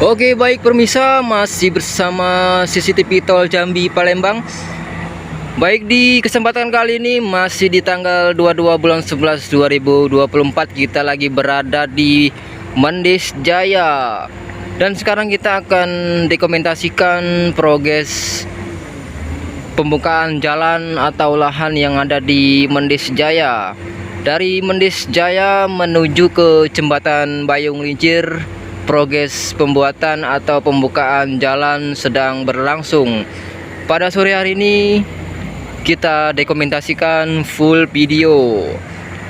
Oke, baik permisa, masih bersama CCTV Tol Jambi Palembang. Baik, di kesempatan kali ini masih di tanggal 22 bulan 11 2024, kita lagi berada di Mendes Jaya. Dan sekarang kita akan dokumentasikan progres pembukaan jalan atau lahan yang ada di Mendes Jaya. Dari Mendes Jaya menuju ke Jembatan Bayung Lincir, progres pembuatan atau pembukaan jalan sedang berlangsung. Pada sore hari ini kita dokumentasikan full video.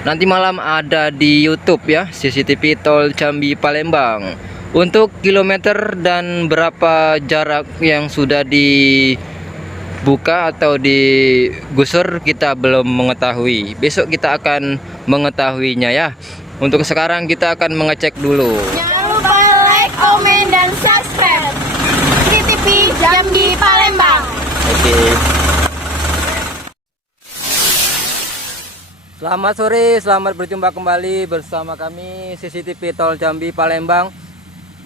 Nanti malam ada di YouTube ya, CCTV Tol Jambi Palembang. Untuk kilometer dan berapa jarak yang sudah dibuka atau digusur kita belum mengetahui. Besok kita akan mengetahuinya ya. Untuk sekarang kita akan mengecek dulu. Jangan lupa like, komen, dan subscribe CCTV Jambi Palembang. Oke. Selamat sore, selamat berjumpa kembali bersama kami CCTV Tol Jambi Palembang.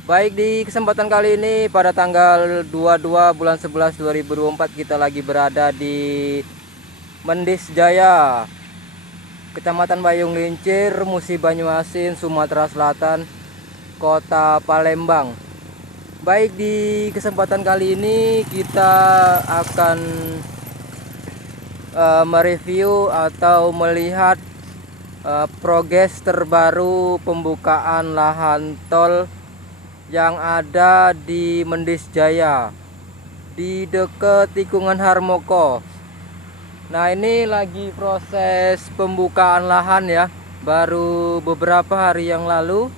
Baik, di kesempatan kali ini pada tanggal 22 bulan 11 2024 kita lagi berada di Mendes Jaya, Kecamatan Bayung Lincir, Musi Banyuasin, Sumatera Selatan, Kota Palembang. Baik, di kesempatan kali ini kita akan mereview atau melihat progres terbaru pembukaan lahan tol yang ada di Mendes Jaya di dekat tikungan Harmoko. Nah, ini lagi proses pembukaan lahan ya, baru beberapa hari yang lalu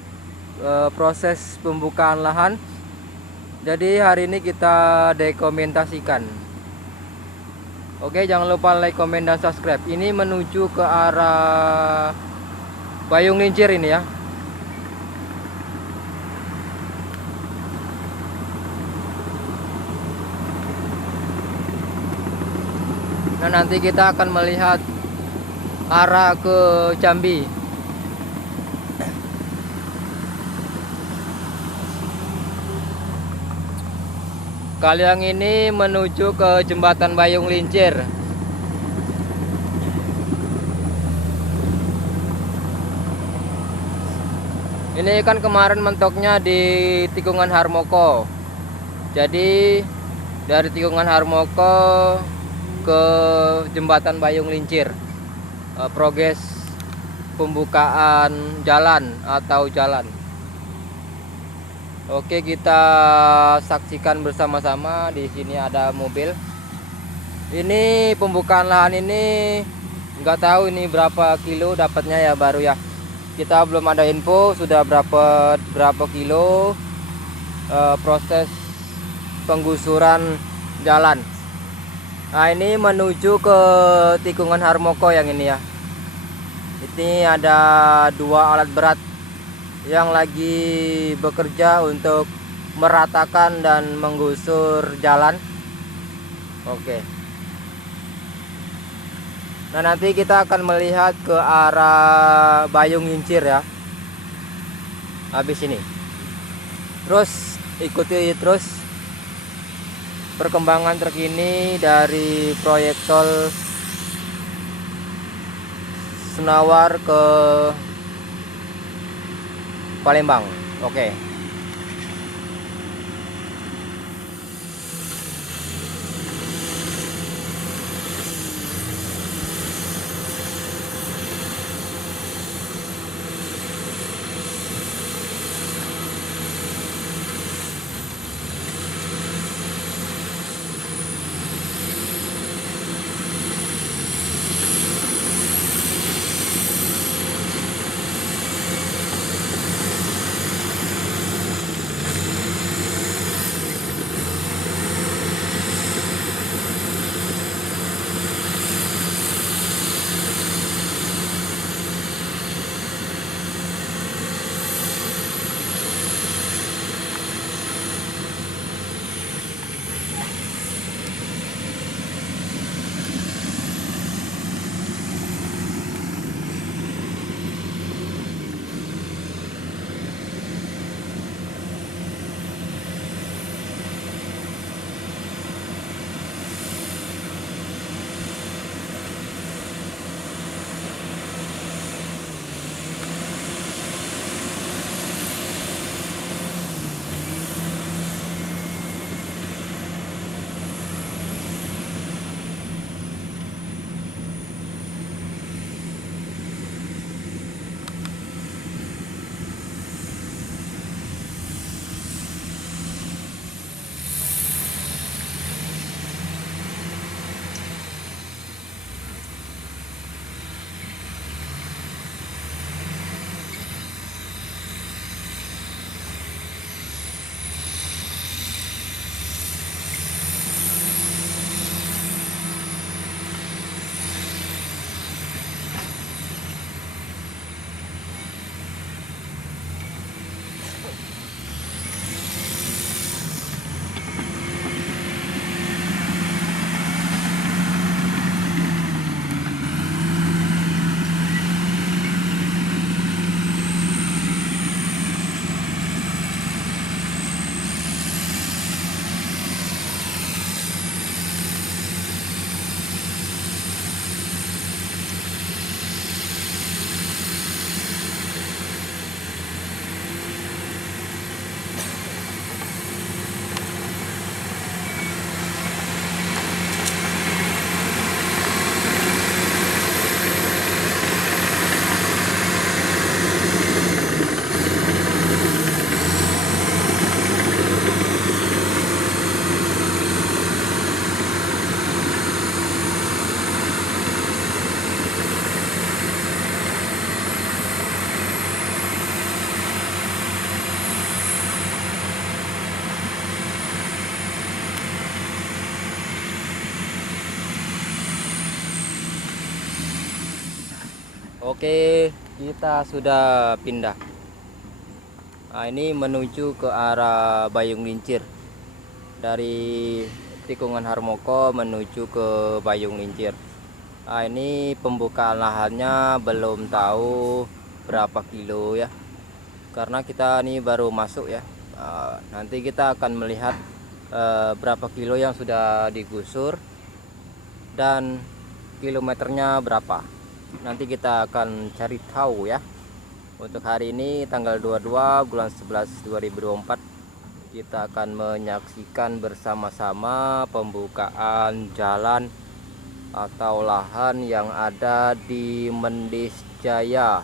proses pembukaan lahan. Jadi hari ini kita dokumentasikan. Oke, jangan lupa like, komen, dan subscribe. Ini menuju ke arah Bayung Lincir ini ya. Nah, nanti kita akan melihat arah ke Jambi. Kali yang ini menuju ke Jembatan Bayung Lincir. Ini kan kemarin mentoknya di tikungan Harmoko. Jadi dari tikungan Harmoko ke Jembatan Bayung Lincir, progres pembukaan jalan atau jalan. Oke, kita saksikan bersama-sama. Di sini ada mobil. Ini pembukaan lahan ini nggak tahu ini berapa kilo dapatnya ya, baru ya. Kita belum ada info sudah berapa kilo proses penggusuran jalan. Nah, ini menuju ke tikungan Harmoko yang ini ya. Ini ada dua alat berat yang lagi bekerja untuk meratakan dan menggusur jalan. Oke. Nah, nanti kita akan melihat ke arah Bayung Lincir ya, habis ini. Terus ikuti terus perkembangan terkini dari proyek tol Senawar ke Palembang. Oke. Oke, kita sudah pindah. Nah, ini menuju ke arah Bayung Lincir. Dari tikungan Harmoko menuju ke Bayung Lincir. Nah, ini pembukaan lahannya belum tahu berapa kilo ya. Karena kita ini baru masuk ya. Nanti kita akan melihat berapa kilo yang sudah digusur dan kilometernya berapa. Nanti kita akan cari tahu ya. Untuk hari ini tanggal 22 bulan 11 2024 kita akan menyaksikan bersama-sama pembukaan jalan atau lahan yang ada di Mendis Jaya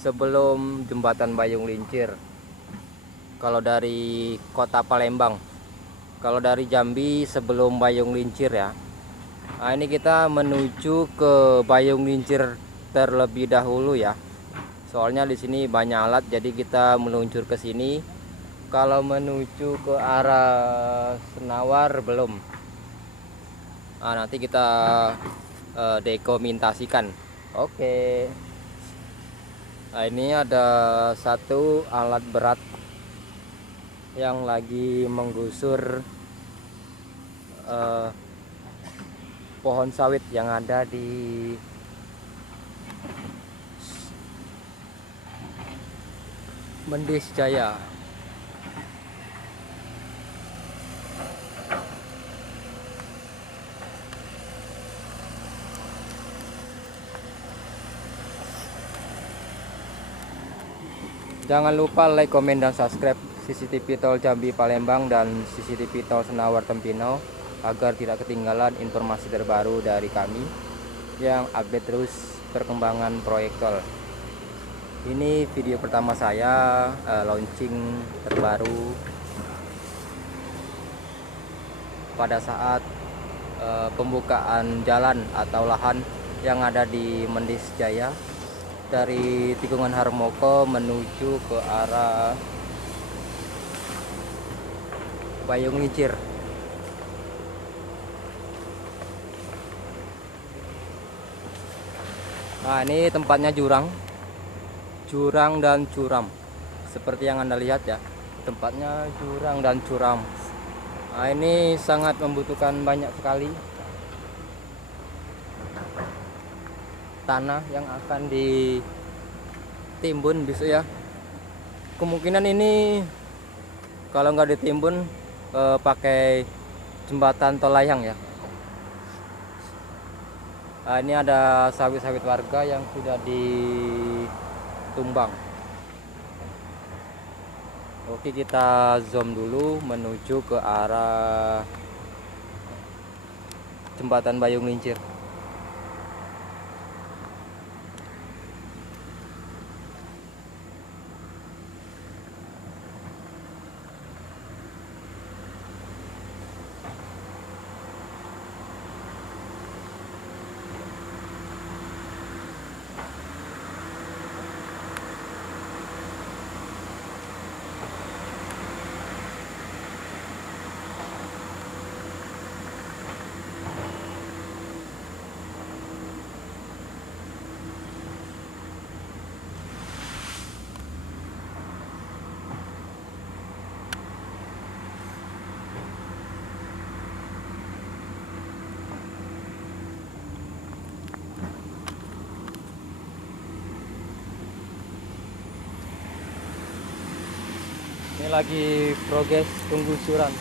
sebelum jembatan Bayung Lincir. Kalau dari kota Palembang, kalau dari Jambi sebelum Bayung Lincir ya. Nah, ini kita menuju ke Bayung Lincir terlebih dahulu ya. Soalnya di sini banyak alat, jadi kita meluncur ke sini. Kalau menuju ke arah Senawar belum. Nah, nanti kita dokumentasikan. Oke. Nah, ini ada satu alat berat yang lagi menggusur pohon sawit yang ada di Mendis Jaya. Jangan lupa like, komen, dan subscribe CCTV Tol Jambi Palembang dan CCTV Tol Senawar Tempino agar tidak ketinggalan informasi terbaru dari kami yang update terus perkembangan proyek tol. Ini video pertama saya launching terbaru pada saat pembukaan jalan atau lahan yang ada di Mendis Jaya dari tikungan Harmoko menuju ke arah Bayung Lincir. Nah, ini tempatnya jurang dan curam. Seperti yang Anda lihat ya, tempatnya jurang dan curam. Nah, ini sangat membutuhkan banyak sekali tanah yang akan ditimbun besok ya. Kemungkinan ini kalau nggak ditimbun pakai jembatan tol layang ya. Nah, ini ada sawit-sawit warga yang sudah ditumbang. Oke, kita zoom dulu menuju ke arah jembatan Bayung Lincir. Ini lagi progres penggusuran.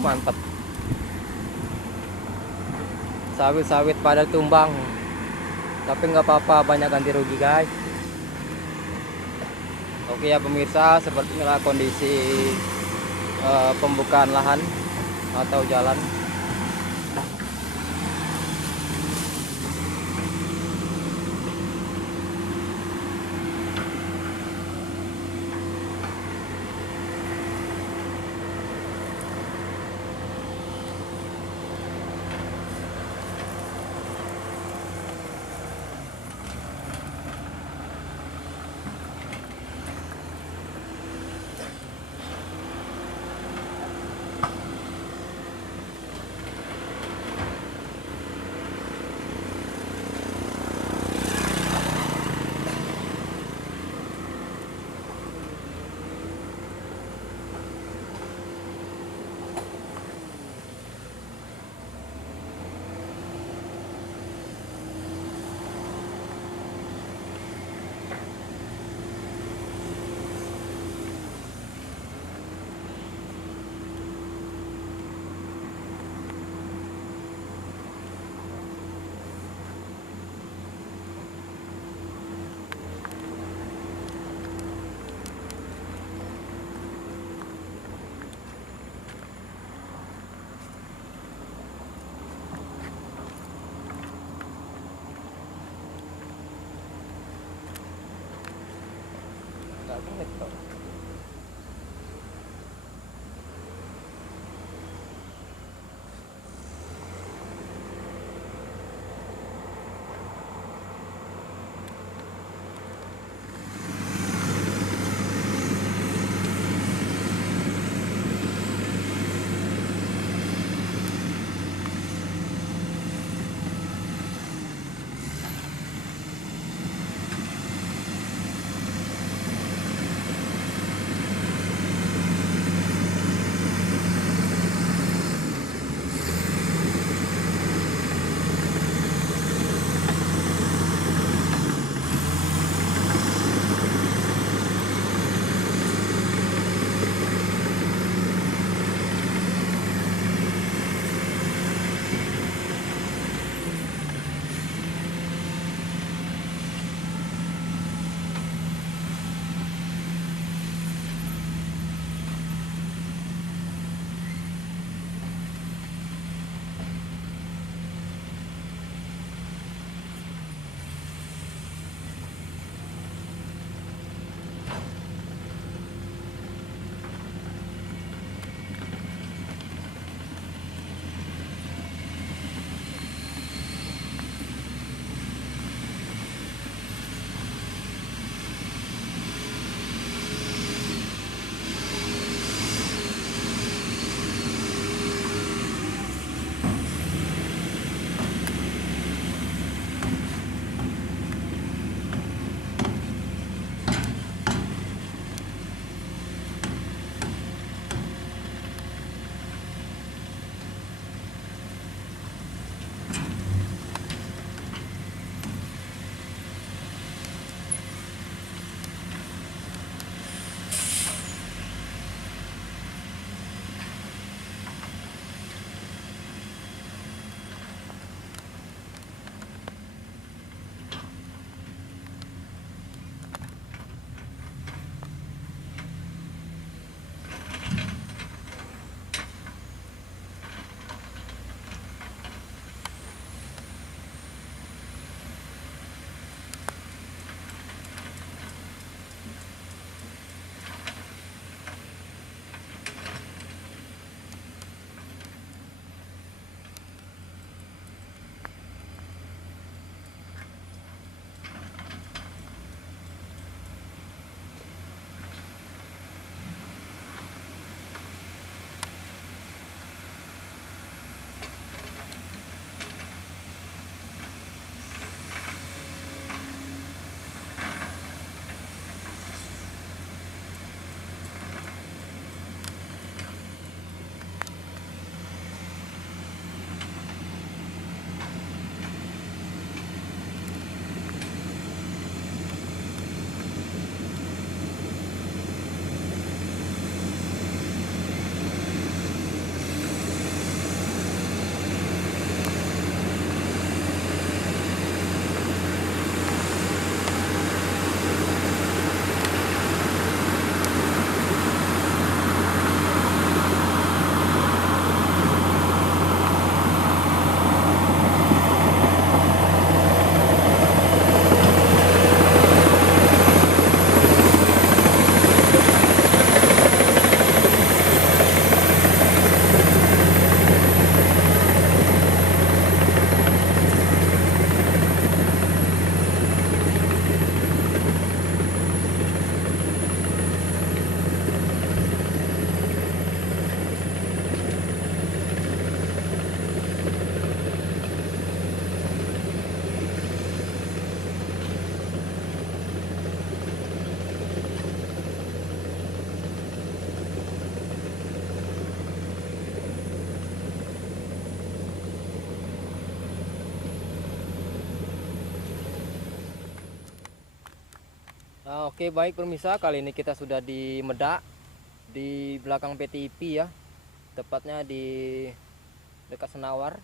Mantap. Sawit-sawit pada tumbang. Tapi nggak apa-apa, banyak ganti rugi guys. Oke ya pemirsa, seperti inilah kondisi pembukaan lahan atau jalan. banget kok. Nah, oke baik pemirsa, kali ini kita sudah di Medak di belakang PTIP ya, tepatnya di dekat Senawar,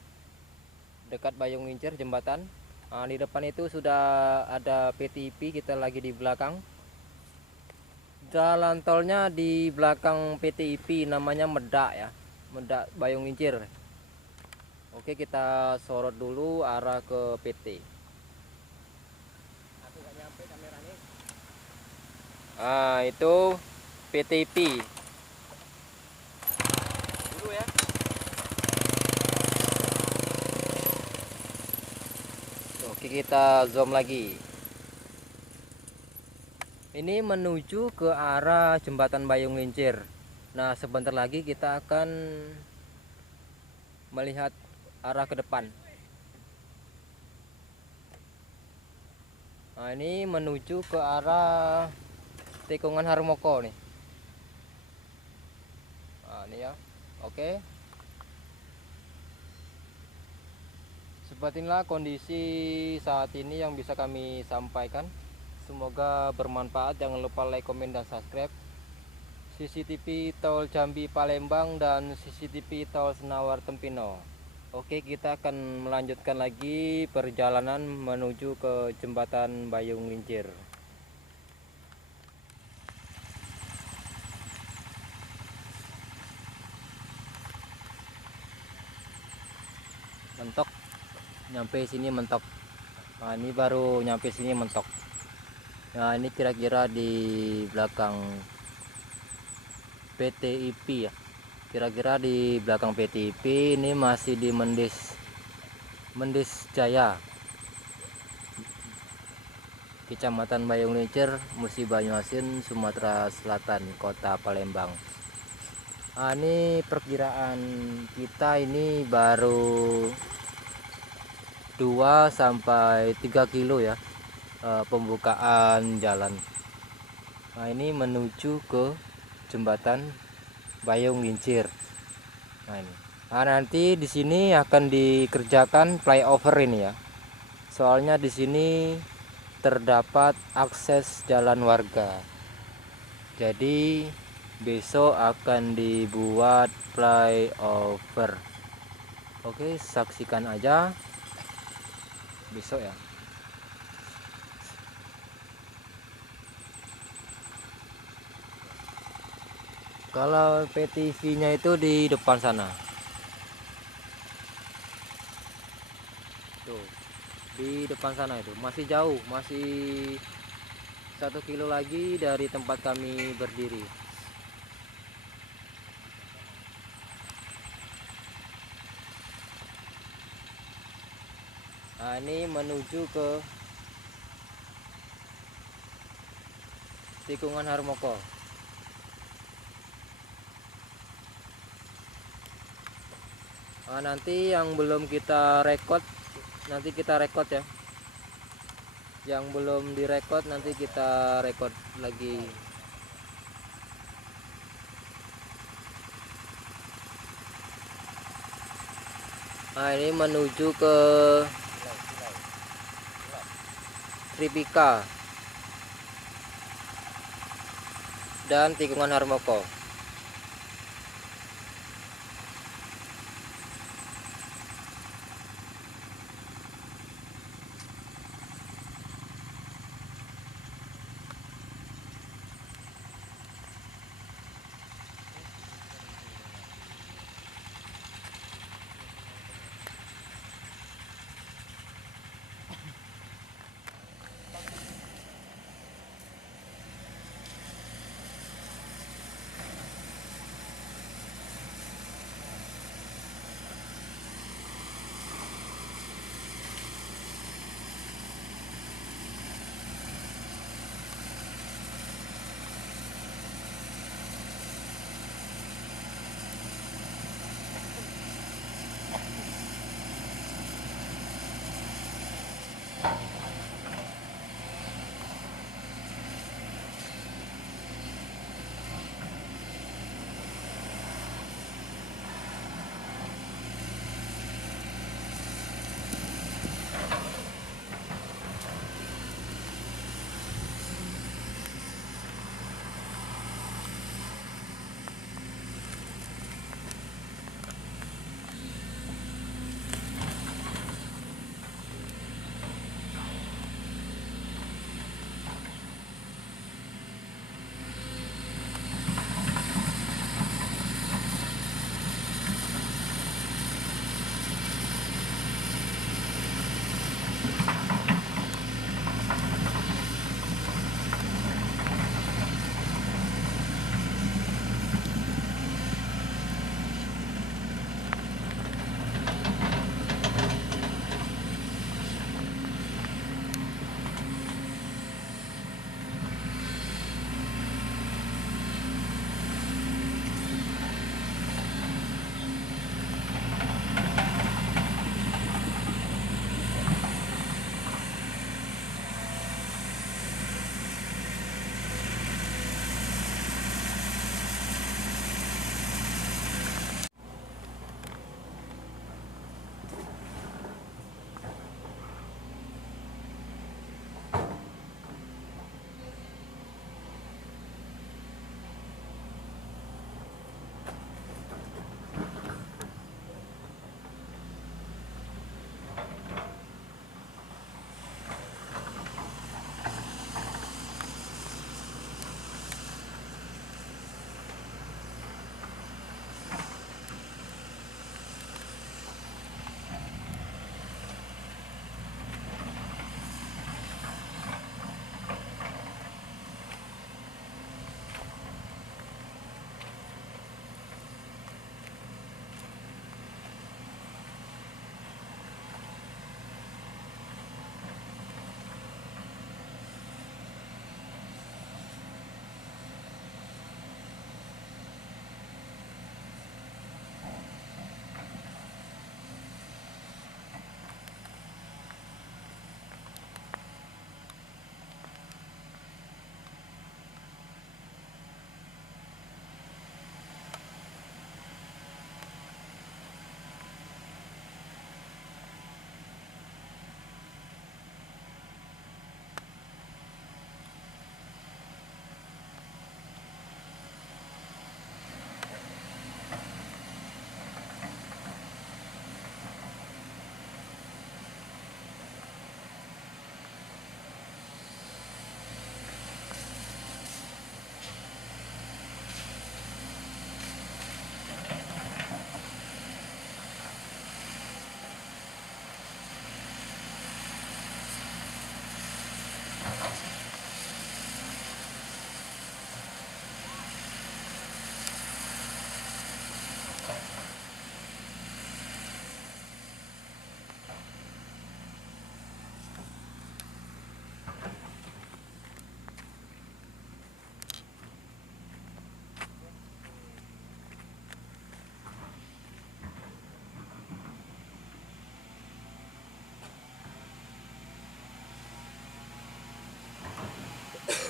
dekat Bayung Ngincir jembatan. Nah, di depan itu sudah ada PTIP, kita lagi di belakang. Jalan tolnya di belakang PTIP namanya Medak ya, Medak Bayung Ngincir. Oke, kita sorot dulu arah ke PT. Ah, itu PTP. Dulu ya. Oke, kita zoom lagi. Ini menuju ke arah jembatan Bayung Lincir. Nah, sebentar lagi kita akan melihat arah ke depan. Nah, ini menuju ke arah tikungan Harmoko nih. Nah, ini ya. Oke. Seperti inilah kondisi saat ini yang bisa kami sampaikan. Semoga bermanfaat. Jangan lupa like, komen, dan subscribe. CCTV Tol Jambi Palembang dan CCTV Tol Senawar Tempino. Oke, kita akan melanjutkan lagi perjalanan menuju ke jembatan Bayung Lincir. Mentok, nyampe sini mentok. Nah, ini baru nyampe sini mentok. Nah, ini kira-kira di belakang PTIP ya. Kira-kira di belakang PTIP ini masih di Mendes Jaya, Kecamatan Bayung Lincir, Musi Banyuasin, Sumatera Selatan, Kota Palembang. Nah, ini perkiraan kita ini baru 2 sampai 3 kilo ya, pembukaan jalan. Nah, ini menuju ke jembatan Bayung Lincir. Nah, ini. Nah, nanti di sini akan dikerjakan flyover ini ya. Soalnya di sini terdapat akses jalan warga. Jadi besok akan dibuat flyover. Oke, saksikan aja besok ya. Kalau PTV-nya itu di depan sana. Tuh, di depan sana itu masih jauh, masih 1 kilo lagi dari tempat kami berdiri. Nah, ini menuju ke tikungan Harmoko. Nah, nanti yang belum kita record, nanti kita record ya. Yang belum direkod nanti kita record lagi. Nah, ini menuju ke Tripika dan tikungan Harmoko.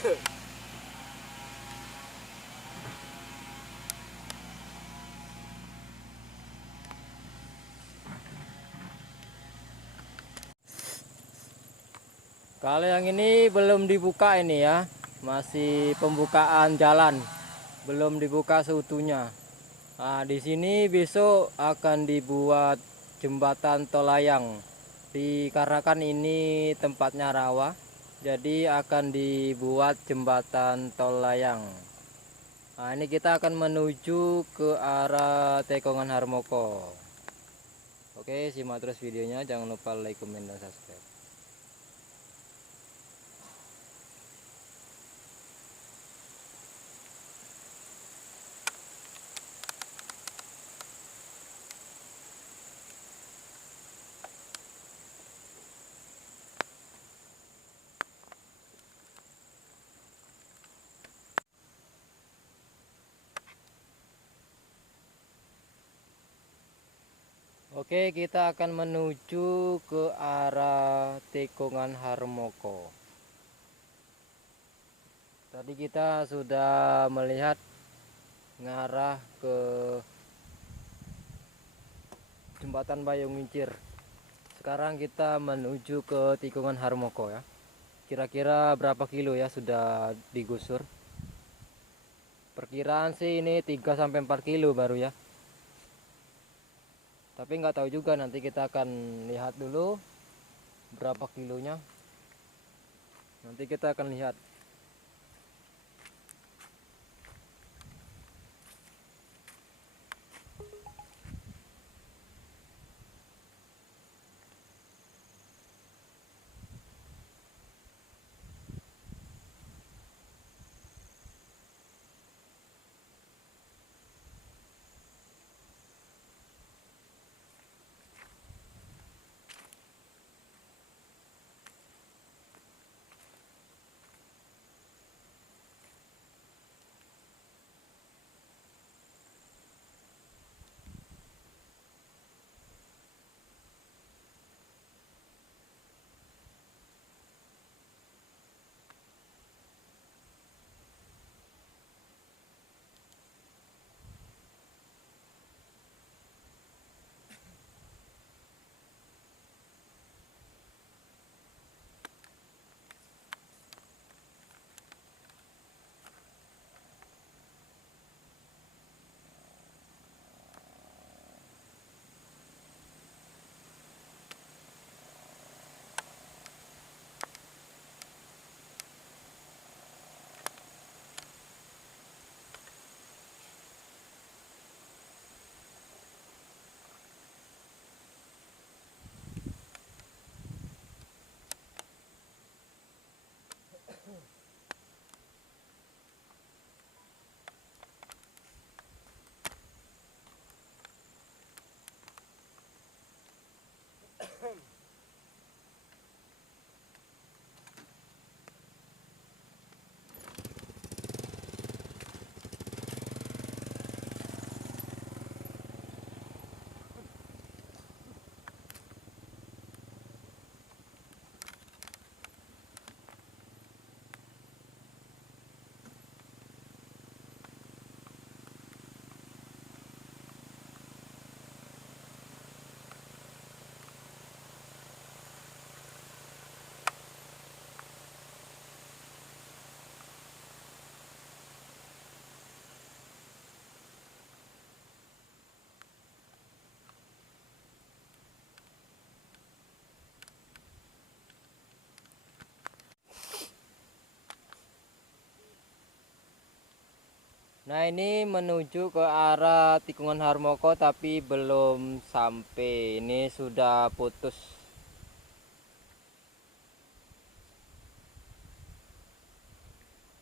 Kalau yang ini belum dibuka ini ya, masih pembukaan jalan, belum dibuka seutuhnya. Nah, di sini besok akan dibuat jembatan tol layang. Dikarenakan ini tempatnya rawa, jadi akan dibuat jembatan tol layang. Nah, ini kita akan menuju ke arah Tekongan Harmoko. Oke, simak terus videonya, jangan lupa like, komen, dan subscribe. Oke, kita akan menuju ke arah Tekongan Harmoko. Tadi kita sudah melihat ngarah ke jembatan Bayung Mincir. Sekarang kita menuju ke Tikungan Harmoko ya. Kira-kira berapa kilo ya sudah digusur? Perkiraan sih ini 3-4 kilo baru ya. Tapi nggak tahu juga, nanti kita akan lihat dulu berapa kilonya. Nanti kita akan lihat. Nah, ini menuju ke arah Tikungan Harmoko tapi belum sampai. Ini sudah putus.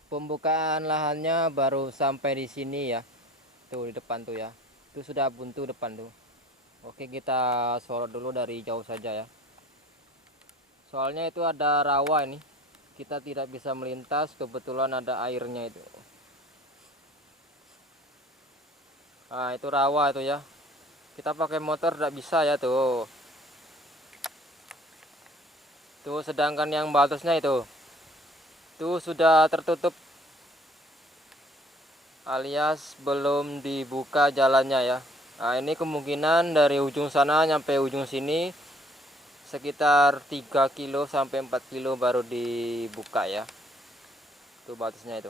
Pembukaan lahannya baru sampai di sini ya. Tuh di depan tuh ya. Itu sudah buntu depan tuh. Oke, kita sorot dulu dari jauh saja ya. Soalnya itu ada rawa ini. Kita tidak bisa melintas, kebetulan ada airnya itu. Nah, itu rawa itu ya. Kita pakai motor tidak bisa ya tuh. Tuh, sedangkan yang bagusnya itu Itu sudah tertutup alias belum dibuka jalannya ya. Nah, ini kemungkinan dari ujung sana nyampe ujung sini sekitar 3 kilo sampai 4 kilo baru dibuka ya. Itu batasnya itu.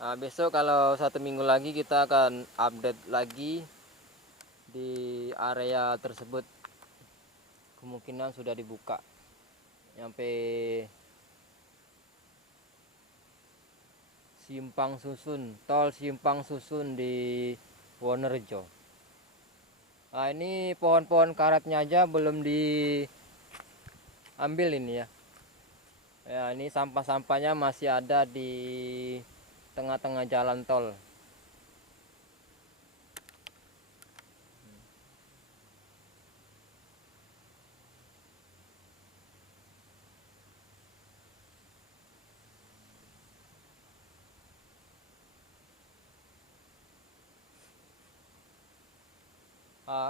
Nah, besok kalau 1 minggu lagi kita akan update lagi di area tersebut. Kemungkinan sudah dibuka nyampe Simpang Susun, tol Simpang Susun di Wonorejo. Nah, ini pohon-pohon karetnya aja belum diambil ini ya. Ya, ini sampah-sampahnya masih ada di tengah-tengah jalan tol.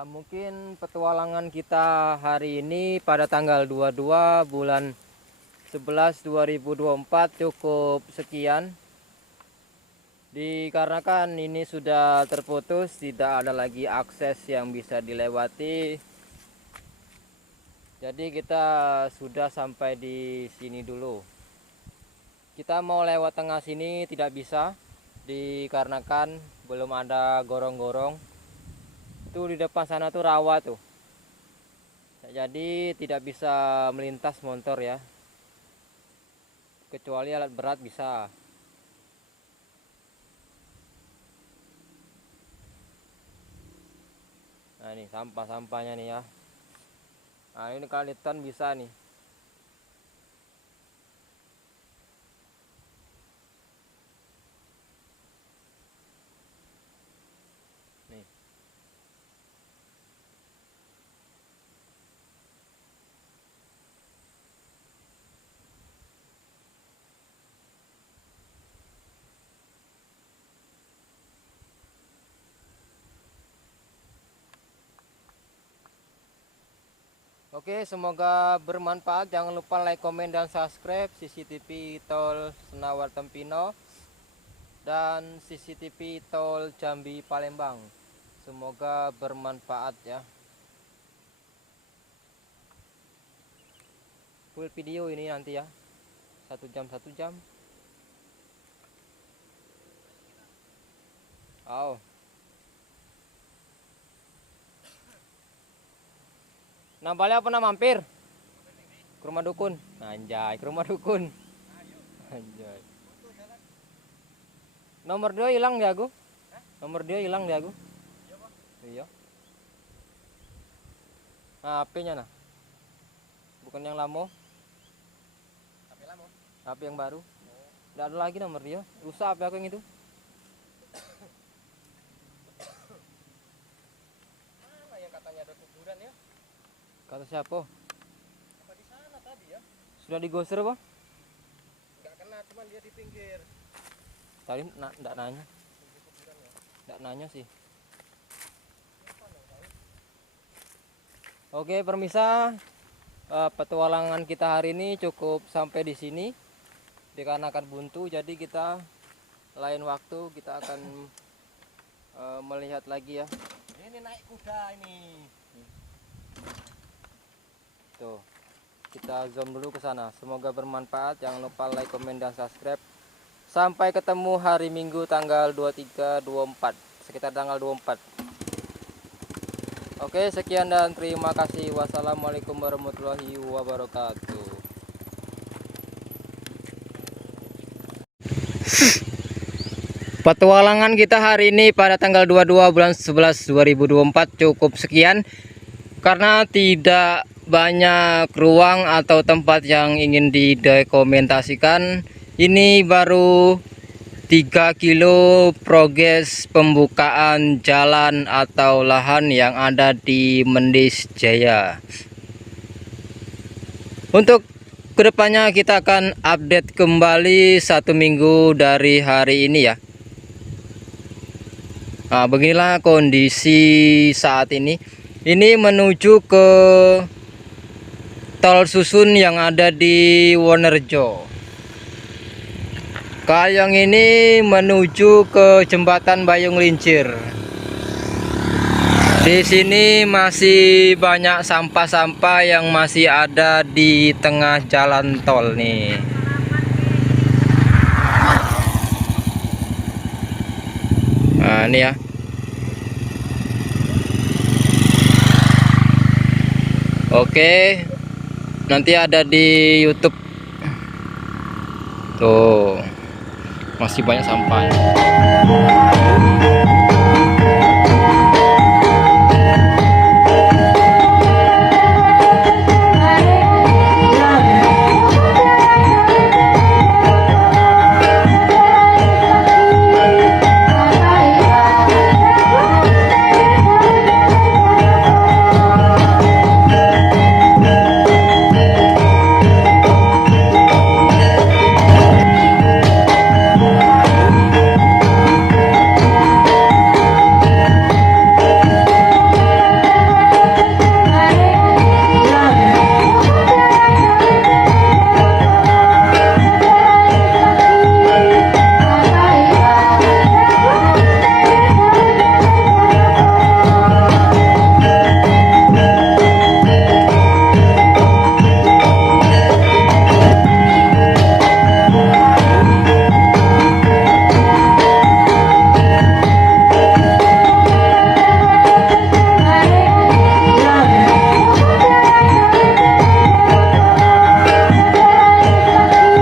Mungkin petualangan kita hari ini pada tanggal 22 bulan 11 2024 cukup sekian. Dikarenakan ini sudah terputus, tidak ada lagi akses yang bisa dilewati. Jadi kita sudah sampai di sini dulu. Kita mau lewat tengah sini tidak bisa, dikarenakan belum ada gorong-gorong. Itu di depan sana tuh rawa tuh. Jadi tidak bisa melintas motor ya. Kecuali alat berat bisa. Nah, ini sampah-sampahnya nih ya. Nah, ini kaliton bisa nih. Nih. Oke, semoga bermanfaat. Jangan lupa like, komen, dan subscribe CCTV Tol Senawar Tempino dan CCTV Tol Jambi Palembang. Semoga bermanfaat ya. Full video ini nanti ya. 1 jam 1 jam. Oh. Nampaknya pernah mampir ke rumah dukun. Anjay, ke rumah dukun. Anjay. Nomor dia hilang di aku. Nomor dia hilang di aku. Iya. Nah, HP-nya nah. Bukan yang lama. HP lama. HP yang baru. Enggak ada lagi nomor dia. Rusak HP aku yang itu. Mana yang katanya ada kuburan ya? Kata siapa? Apa di sana tadi ya? Sudah digosir apa? Enggak kena, cuma dia di pinggir. Tadi enggak nanya. Enggak nanya sih. Oke, permisa. Petualangan kita hari ini cukup sampai di sini. Dikarenakan buntu, jadi kita lain waktu kita akan melihat lagi ya. Ini naik kuda ini. Tuh, kita zoom dulu ke sana. Semoga bermanfaat. Jangan lupa like, komen, dan subscribe. Sampai ketemu hari Minggu tanggal 23, 24, sekitar tanggal 24. Oke, sekian dan terima kasih. Wassalamualaikum warahmatullahi wabarakatuh. Petualangan kita hari ini pada tanggal 22 bulan 11 2024 cukup sekian. Karena tidak banyak ruang atau tempat yang ingin didokumentasikan. Ini baru 3 kilo progres pembukaan jalan atau lahan yang ada di Mendis Jaya. Untuk kedepannya kita akan update kembali 1 minggu dari hari ini ya. Nah, beginilah kondisi saat ini. Ini menuju ke tol susun yang ada di Wonerjo. Kayong ini menuju ke jembatan Bayung Lincir. Di sini masih banyak sampah-sampah yang masih ada di tengah jalan tol nih. Nah, ini ya. Oke. Nanti ada di YouTube. Tuh. Masih banyak sampah.